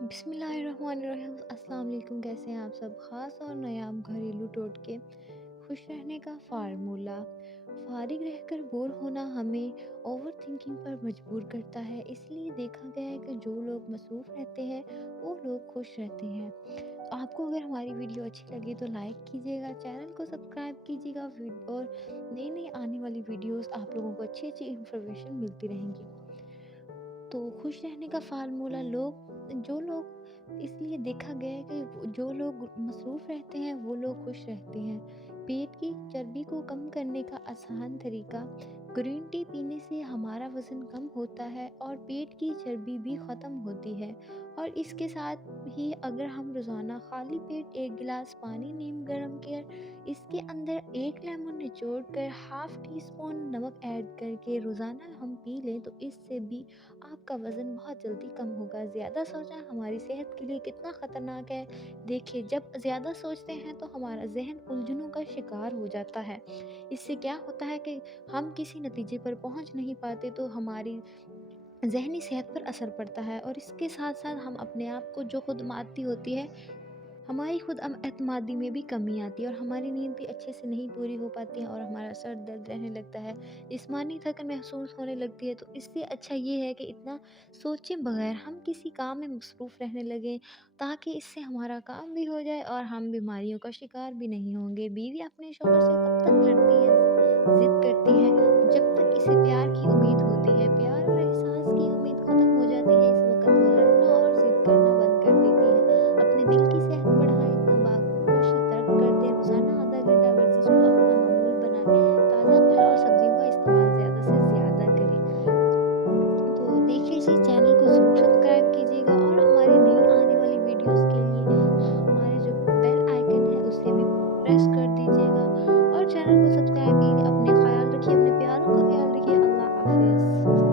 बिस्मिल्लाहिर्रहमानिर्रहीम। अस्सलाम वालेकुम। कैसे हैं आप सब? ख़ास और नायाब घरेलू टोटके। खुश रहने का फ़ार्मूला। फारिग रहकर बोर होना हमें ओवर थिंकिंग पर मजबूर करता है, इसलिए देखा गया है कि जो लोग मसरूफ़ रहते हैं वो लोग खुश रहते हैं। तो आपको अगर हमारी वीडियो अच्छी लगी तो लाइक कीजिएगा, चैनल को सब्सक्राइब कीजिएगा और नई नई आने वाली वीडियोस आप लोगों को अच्छी अच्छी इन्फॉर्मेशन मिलती रहेंगी। तो खुश रहने का फ़ॉर्मूला जो लोग इसलिए देखा गया है कि जो लोग मसरूफ़ रहते हैं वो लोग खुश रहते हैं। पेट की चर्बी को कम करने का आसान तरीका। ग्रीन टी पीने से हमारा वज़न कम होता है और पेट की चर्बी भी ख़त्म होती है। और इसके साथ ही अगर हम रोज़ाना खाली पेट 1 गिलास पानी नीम गर्म कर इसके अंदर 1 लेमन निचोड़ कर हाफ़ टी स्पून नमक ऐड करके रोज़ाना हम पी लें तो इससे भी आपका वज़न बहुत जल्दी कम होगा। ज़्यादा सोचना हमारी सेहत के लिए कितना ख़तरनाक है। देखिए, जब ज़्यादा सोचते हैं तो हमारा ज़हन उलझनों का शिकार हो जाता है। इससे क्या होता है कि हम किसी नतीजे पर पहुँच नहीं पाते, तो हमारी ज़हनी सेहत पर असर पड़ता है और इसके साथ-साथ हम अपने आप को जो खुदमाती होती है, हमारी एतमादी में भी कमी आती है और हमारी नींद भी अच्छे से नहीं पूरी हो पाती है और हमारा सर दर्द रहने लगता है, जिस्मानी थकन महसूस होने लगती है। तो इससे अच्छा ये है कि इतना सोचे बगैर हम किसी काम में मसरूफ़ रहने लगें, ताकि इससे हमारा काम भी हो जाए और हम बीमारियों का शिकार भी नहीं होंगे। बीवी अपने शौहर से तब तक लड़ती है, ज़िद करती है, जब तक इसे प्यार की उम्मीद होती है। प्यार और एहसास